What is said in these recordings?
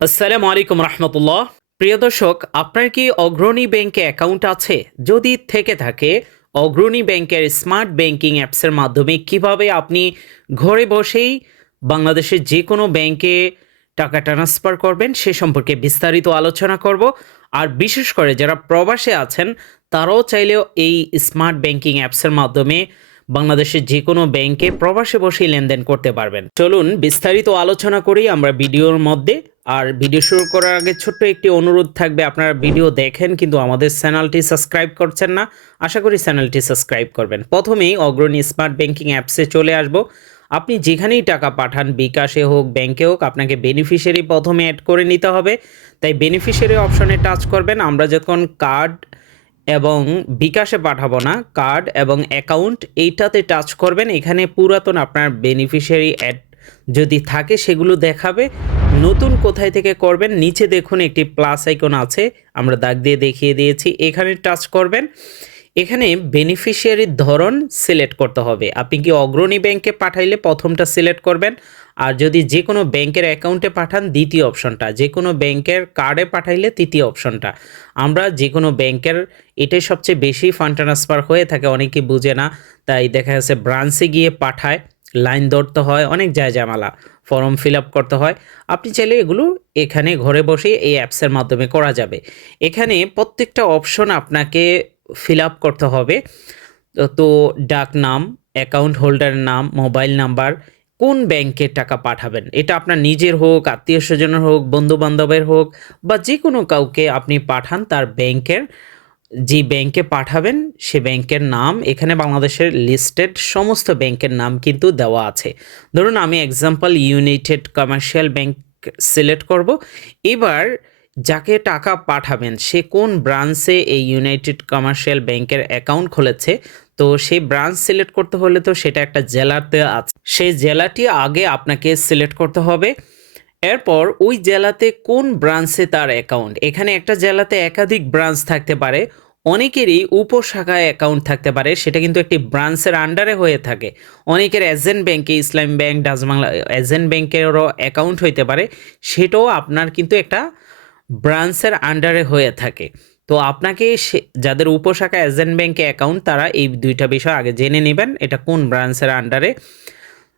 আসসালামু আলাইকুম রহমতুল্লাহ। প্রিয় দর্শক, আপনার কি অগ্রণী ব্যাংকে অ্যাকাউন্ট আছে? যদি থেকে থাকে, অগ্রণী ব্যাংকের স্মার্ট ব্যাংকিং অ্যাপসের মাধ্যমে কিভাবে আপনি ঘরে বসেই বাংলাদেশের যে কোনো ব্যাংকে টাকা ট্রান্সফার করবেন সে সম্পর্কে বিস্তারিত আলোচনা করব। আর বিশেষ করে যারা প্রবাসে আছেন তারাও চাইলেও এই স্মার্ট ব্যাংকিং অ্যাপসের মাধ্যমে বাংলাদেশের যে কোনো ব্যাংকে প্রবাসে বসেই লেনদেন করতে পারবেন। চলুন বিস্তারিত আলোচনা করি আমরা ভিডিওর মধ্যে। আর ভিডিও শুরু করার আগে ছোট্ট একটি অনুরোধ থাকবে, আপনারা ভিডিও দেখেন কিন্তু আমাদের চ্যানেলটি সাবস্ক্রাইব করছেন না, আশা করি চ্যানেলটি সাবস্ক্রাইব করবেন। প্রথমেই অগ্রণী স্মার্ট ব্যাংকিং অ্যাপসে চলে আসব। আপনি যেখানেই টাকা পাঠান, বিকাশে হোক ব্যাংকে হোক, আপনাকে বেনিফিশিয়ারি প্রথমে অ্যাড করে নিতে হবে। তাই বেনিফিশিয়ারি অপশনে টাচ করবেন। আমরা যখন কার্ড এবং বিকাশে পাঠাবো না, কার্ড এবং অ্যাকাউন্ট এইটাতে টাচ করবেন। এখানে পুরাতন আপনার বেনিফিশিয়ারি অ্যাড যদি থাকে সেগুলো দেখাবে। নতুন কোথায় থেকে করবেন, নিচে দেখুন একটি প্লাস আইকন আছে, আমরা দাগ দিয়ে দেখিয়ে দিয়েছি, এখানে টাচ করবেন। এখানে বেনিফিশিয়ারির ধরন সিলেক্ট করতে হবে। আপনি কি অগ্রণী ব্যাংকে পাঠাইলে প্রথমটা সিলেক্ট করবেন, আর যদি যে কোনো ব্যাংকের অ্যাকাউন্টে পাঠান দ্বিতীয় অপশনটা, যে কোনো ব্যাংকের কার্ডে পাঠাইলে তৃতীয় অপশনটা। আমরা যে কোনো ব্যাংকের এটাই সবচেয়ে বেশি ফান্ড ট্রান্সফার হয়ে থাকে, অনেকে বুঝে না, তাই দেখা যাচ্ছে ব্রাঞ্চে গিয়ে পাঠায়, লাইন ধরতে হয়, অনেক ঝামেলা, ফর্ম ফিল আপ করতে হয়। আপনি চাইলে এগুলো এখানে ঘরে বসে এই অ্যাপসের মাধ্যমে করা যাবে। এখানে প্রত্যেকটা অপশন আপনাকে ফিল আপ করতে হবে। তো ডাক নাম, অ্যাকাউন্ট হোল্ডারের নাম, মোবাইল নাম্বার, কোন ব্যাংকে টাকা পাঠাবেন, এটা আপনার নিজের হোক, আত্মীয় স্বজনের হোক, বন্ধু বান্ধবের হোক, বা যে কোনো কাউকে আপনি পাঠান তার ব্যাংকের, যে ব্যাংকে পাঠাবেন সে ব্যাংকের নাম, এখানে বাংলাদেশের লিস্টেড সমস্ত ব্যাংকের নাম কিন্তু দেওয়া আছে। ধরুন আমি example United commercial bank select করব। এবার যাকে টাকা পাঠাবেন সে কোন ব্রাঞ্চে এই ইউনাইটেড কমার্শিয়াল ব্যাংকের অ্যাকাউন্ট খুলেছে, তো সেই ব্রাঞ্চ সিলেক্ট করতে হলে তো সেটা একটা জেলাতে আছে, সেই জেলাটি আগে আপনাকে সিলেক্ট করতে হবে। এরপর ওই জেলাতে কোন ব্রাঞ্চে তার অ্যাকাউন্ট, এখানে একটা জেলাতে একাধিক ব্রাঞ্চ থাকতে পারে, অনেকেরই উপশাখায় অ্যাকাউন্ট থাকতে পারে, সেটা কিন্তু একটি ব্রাঞ্চের আন্ডারে হয়ে থাকে। অনেকের এজেন্ট ব্যাংকে, Islam bank, Dutch Bangla agent ব্যাংকেরও অ্যাকাউন্ট হইতে পারে, সেটাও আপনার কিন্তু একটা ব্রাঞ্চের আন্ডারে হয়ে থাকে। তো আপনাকে যাদের উপশাখা এজেন্ট ব্যাংকে অ্যাকাউন্ট তারা এই দুইটা বিষয় আগে জেনে নেবেন, এটা কোন ব্রাঞ্চের আন্ডারে।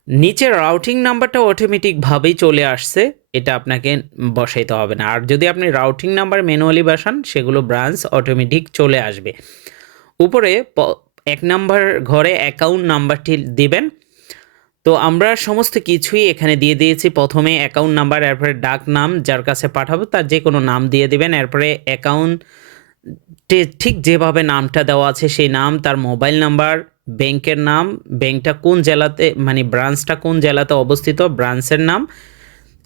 নিচের রাউটিং নাম্বারটা অটোমেটিকভাবেই চলে আসছে, এটা আপনাকে বসাইতে হবে না। আর যদি আপনি রাউটিং নাম্বার ম্যানুয়ালি বসান সেগুলো ব্রাঞ্চ অটোমেটিক চলে আসবে। উপরে 1 নাম্বার ঘরে অ্যাকাউন্ট নাম্বারটি দিবেন। তো আমরা সমস্ত কিছুই এখানে দিয়ে দিয়েছি। প্রথমে অ্যাকাউন্ট নাম্বার, এরপরে ডাক নাম, যার কাছে পাঠাবো তার যে কোনো নাম দিয়ে দিবেন। এরপরে অ্যাকাউন্টে ঠিক যেভাবে নামটা দেওয়া আছে সেই নাম, তার মোবাইল নাম্বার, ব্যাংকের নাম, ব্যাংকটা কোন জেলাতে, মানে ব্রাঞ্চটা কোন জেলাতে অবস্থিত, ব্রাঞ্চের নাম,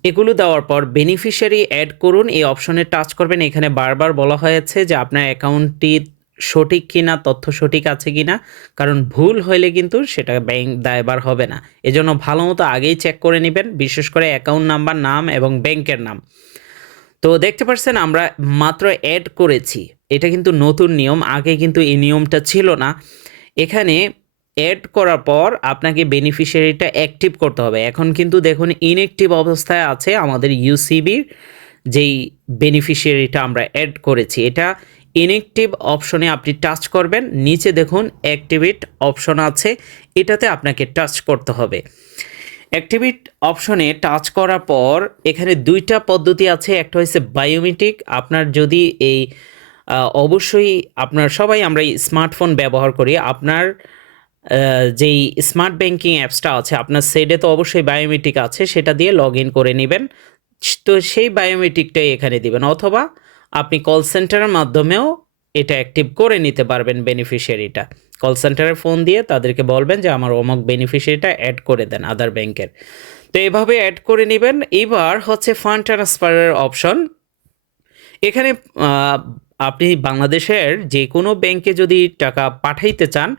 এগুলো দেওয়ার পর বেনিফিশিয়ারি অ্যাড করুন এই অপশনে টাচ করবেন। এখানে বারবার বলা হয়েছে যে আপনার অ্যাকাউন্টটি সঠিক কিনা, তথ্য সঠিক আছে কিনা, কারণ ভুল হলে কিন্তু সেটা ব্যাংক দায়বার হবে না। এজন্য ভালো মতো আগেই চেক করে নেবেন, বিশেষ করে অ্যাকাউন্ট নাম্বার, নাম এবং ব্যাংকের নাম। তো দেখতে পাচ্ছেন আমরা মাত্র অ্যাড করেছি, এটা কিন্তু নতুন নিয়ম, আগে কিন্তু এই নিয়মটা ছিল না। এখানে অ্যাড করার পর আপনাকে বেনিফিশিয়ারিটা অ্যাক্টিভ করতে হবে। এখন কিন্তু দেখুন ইনঅ্যাক্টিভ অবস্থায় আছে আমাদের ইউসিবির যেই বেনিফিশিয়ারিটা আমরা অ্যাড করেছি, এটা ইনঅ্যাক্টিভ অপশনে আপনি টাচ করবেন। নিচে দেখুন অ্যাক্টিভেট অপশন আছে, এটাতে আপনাকে টাচ করতে হবে। অ্যাক্টিভেট অপশনে টাচ করার পর এখানে দুইটা পদ্ধতি আছে, একটা হচ্ছে বায়োমেট্রিক। আপনার যদি এই অবশ্যই আপনার সবাই আমরা স্মার্টফোন ব্যবহার করি, আপনার যেই স্মার্ট ব্যাংকিং অ্যাপসটা আছে আপনার সাইডে তো অবশ্যই বায়োমেট্রিক আছে, সেটা দিয়ে লগ ইন করে নেবেন। তো সেই বায়োমেট্রিকটাই এখানে দিবেন, অথবা আপনি কল সেন্টারের মাধ্যমেও এটা অ্যাক্টিভ করে নিতে পারবেন বেনিফিশিয়ারিটা। কল সেন্টারে ফোন দিয়ে তাদেরকে বলবেন যে আমার অমুক বেনিফিশিয়ারিটা অ্যাড করে দেন আদার ব্যাংকের। তো এভাবে অ্যাড করে নেবেন। এবার হচ্ছে ফান্ড ট্রান্সফারের অপশন। এখানে আপনি বাংলাদেশের যে কোনো ব্যাংকে যদি টাকা পাঠাইতে চান,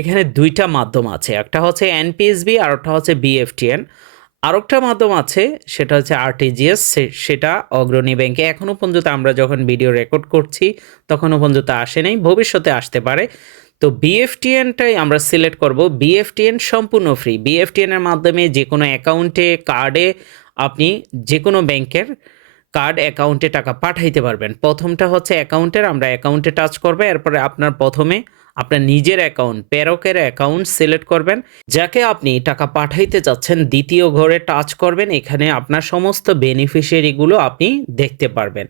এখানে দুইটা মাধ্যম আছে, একটা হচ্ছে এনপিএসবি আর একটা হচ্ছে বিএফটিএন। আরেকটা মাধ্যম আছে সেটা হচ্ছে আরটিজিএস, সেটা অগ্রণী ব্যাংকে এখনও পর্যন্ত আমরা যখন ভিডিও রেকর্ড করছি তখনও পর্যন্ত আসে নাই, ভবিষ্যতে আসতে পারে। তো বিএফটিএনটাই আমরা সিলেক্ট করব। বিএফটিএন সম্পূর্ণ ফ্রি। বিএফটিএনের মাধ্যমে যে কোনো অ্যাকাউন্টে, কার্ডে আপনি যে কোনো ব্যাংকের কার্ড অ্যাকাউন্টে টাকা পাঠাইতে পারবেন। প্রথমটা হচ্ছে অ্যাকাউন্টের, আমরা অ্যাকাউন্টে টাচ করবে। এরপরে আপনার প্রথমে আপনার নিজের অ্যাকাউন্ট, প্রেরকের অ্যাকাউন্ট সিলেক্ট করবেন। যাকে আপনি টাকা পাঠাইতে চাচ্ছেন দ্বিতীয় ঘরে টাচ করবেন। এখানে আপনার সমস্ত বেনিফিশিয়ারিগুলো আপনি দেখতে পারবেন।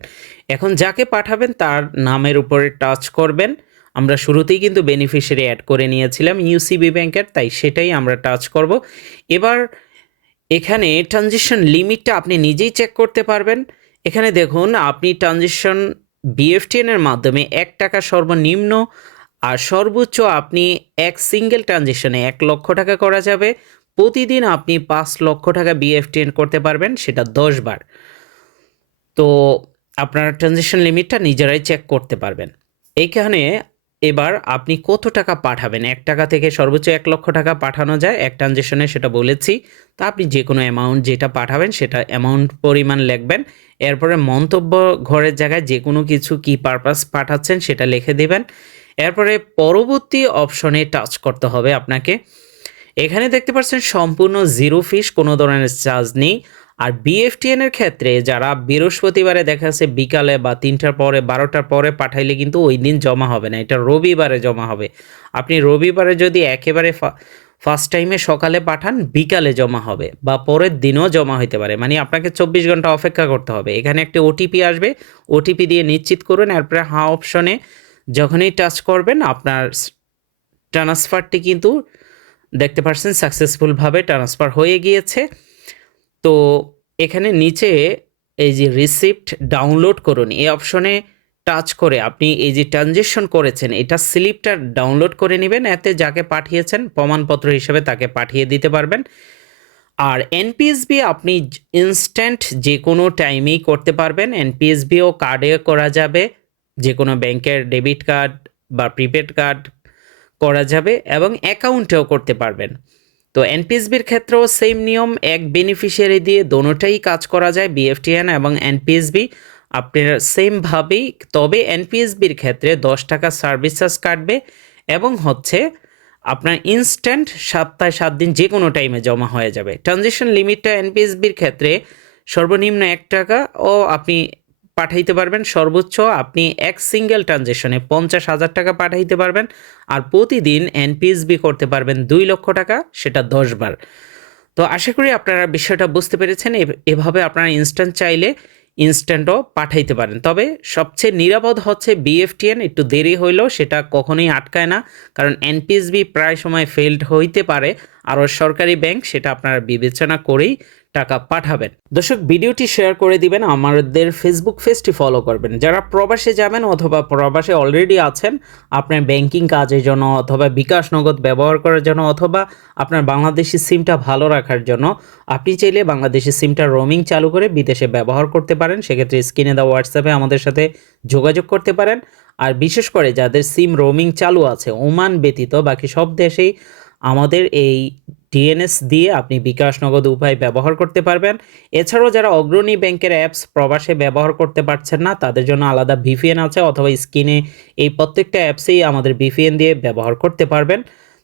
এখন যাকে পাঠাবেন তার নামের উপরে টাচ করবেন। আমরা শুরুতেই কিন্তু বেনিফিশিয়ারি অ্যাড করে নিয়েছিলাম ইউসিবি ব্যাংকের, তাই সেটাই আমরা টাচ করব। এবার এখানে ট্রানজিশন লিমিটটা আপনি নিজেই চেক করতে পারবেন। এখানে দেখুন আপনি ট্রানজিশন বিএফটিএন এর মাধ্যমে ১ টাকা সর্বনিম্ন আর সর্বোচ্চ আপনি এক সিঙ্গেল ট্রানজিশনে ১ লক্ষ টাকা করা যাবে। প্রতিদিন আপনি ৫ লক্ষ টাকা বিএফটিএন করতে পারবেন, সেটা ১০ বার। তো আপনার ট্রানজিশন লিমিটটা নিজেরাই চেক করতে পারবেন। এইখানে এবার আপনি কত টাকা পাঠাবেন, ১ টাকা থেকে সর্বোচ্চ ১ লক্ষ টাকা পাঠানো যায় এক ট্রানজিশনে, সেটা বলেছি। তা আপনি যে কোনো অ্যামাউন্ট যেটা পাঠাবেন সেটা অ্যামাউন্ট পরিমাণ লিখবেন। এরপরে মন্তব্য ঘরের জায়গায় যে কোনো কিছু কি পারপাস পাঠাচ্ছেন সেটা লিখে দিবেন। এরপরে পরবর্তী অপশনে টাচ করতে হবে আপনাকে। এখানে দেখতে পাচ্ছেন সম্পূর্ণ জিরো ফিস, কোনো ধরনের চার্জ নেই। আর বিএফটিএন এর ক্ষেত্রে যারা বৃহস্পতিবারে দেখা যাচ্ছে বিকালে বা ৩টার পরে ১২টার পরে পাঠাইলে কিন্তু ওই দিন জমা হবে না, এটা রবিবারে জমা হবে। আপনি রবিবারে যদি একেবারে ফার্স্ট টাইমে সকালে পাঠান বিকালে জমা হবে বা পরের দিনও জমা হতে পারে, মানে আপনাকে ২৪ ঘন্টা অপেক্ষা করতে হবে। এখানে একটি ওটিপি আসবে, ওটিপি দিয়ে নিশ্চিত করুন। এরপরে হ্যাঁ অপশনে যখনই টাচ করবেন আপনার ট্রান্সফারটি কিন্তু দেখতে পাচ্ছেন সাকসেসফুলভাবে ট্রান্সফার হয়ে গিয়েছে। তো এখানে নিচে এই যে রিসিপ্ট ডাউনলোড করুন এই অপশনে টাচ করে আপনি এই যে ট্রানজেকশন করেছেন এটা স্লিপটা ডাউনলোড করে নেবেন। এতে যাকে পাঠিয়েছেন প্রমাণপত্র হিসেবে তাকে পাঠিয়ে দিতে পারবেন। আর এনপিএসবি আপনি ইনস্ট্যান্ট যে কোনো টাইমেই করতে পারবেন। এনপিএসবিও কার্ডে করা যাবে, যে কোনো ব্যাংকের ডেবিট কার্ড বা প্রিপেড কার্ড করা যাবে এবং অ্যাকাউন্টেও করতে পারবেন। তো এনপিএসবির ক্ষেত্রেও সেম নিয়ম, এক বেনিফিশিয়ারি দিয়ে দোনোটাই কাজ করা যায়, বিএফটিএন এবং এনপিএসবি আপনার সেমভাবেই। তবে এনপিএসবির ক্ষেত্রে ১০ টাকা সার্ভিস চার্জ কাটবে এবং হচ্ছে আপনার ইনস্ট্যান্ট সপ্তাহে ৭ দিন যে কোনো টাইমে জমা হয়ে যাবে। ট্রানজেকশন লিমিটটা এনপিএসবির ক্ষেত্রে সর্বনিম্ন ১ টাকা ও আপনি পাঠাইতে পারবেন, সর্বোচ্চ আপনি এক সিঙ্গেল ট্রানজেকশনে ৫০,০০০ টাকা পাঠাইতে পারবেন। আর প্রতিদিন এনপিএসবি করতে পারবেন ২ লক্ষ টাকা, সেটা ১০ বার। তো আশা করি আপনারা বিষয়টা বুঝতে পেরেছেন। এভাবে আপনারা ইনস্ট্যান্ট চাইলে ইনস্ট্যান্টও পাঠাইতে পারেন। তবে সবচেয়ে নিরাপদ হচ্ছে বিএফটিএন, একটু দেরি হইলেও সেটা কখনোই আটকায় না, কারণ এনপিএসবি প্রায় সময় ফেলড হইতে পারে। আরও সরকারি ব্যাংক সেটা আপনারা বিবেচনা করেই টাকা পাঠাবেন। দর্শক ভিডিওটি শেয়ার করে দিবেন, আমাদের ফেসবুক পেজটি ফলো করবেন। যারা প্রবাসে যাবেন অথবা প্রবাসে অলরেডি আছেন আপনার ব্যাংকিং কাজের জন্য অথবা বিকাশ নগদ ব্যবহার করার জন্য অথবা আপনার বাংলাদেশি সিমটা ভালো রাখার জন্য আপনি চাইলে বাংলাদেশি সিমটা রোমিং চালু করে বিদেশে ব্যবহার করতে পারেন। সেক্ষেত্রে স্ক্রিনে দেওয়া হোয়াটসঅ্যাপে আমাদের সাথে যোগাযোগ করতে পারেন। আর বিশেষ করে যাদের সিম রোমিং চালু আছে ওমান ব্যতীত বাকি সব দেশেই আমাদের এই ডিএনএস দিয়ে আপনি বিকাশ নগদ উপায় ব্যবহার করতে পারবেন। এছাড়াও যারা অগ্রণী ব্যাংকের অ্যাপস প্রবাসে ব্যবহার করতে পারছেন না তাদের জন্য আলাদা ভিপিএন আছে, অথবা স্ক্রিনে এই প্রত্যেকটা অ্যাপসেই আমাদের ভিপিএন দিয়ে ব্যবহার করতে পারবেন।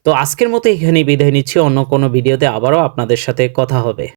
তো আজকের মতো এখানেই বিদায় নিচ্ছি, অন্য কোনো ভিডিওতে আবারও আপনাদের সাথে কথা হবে।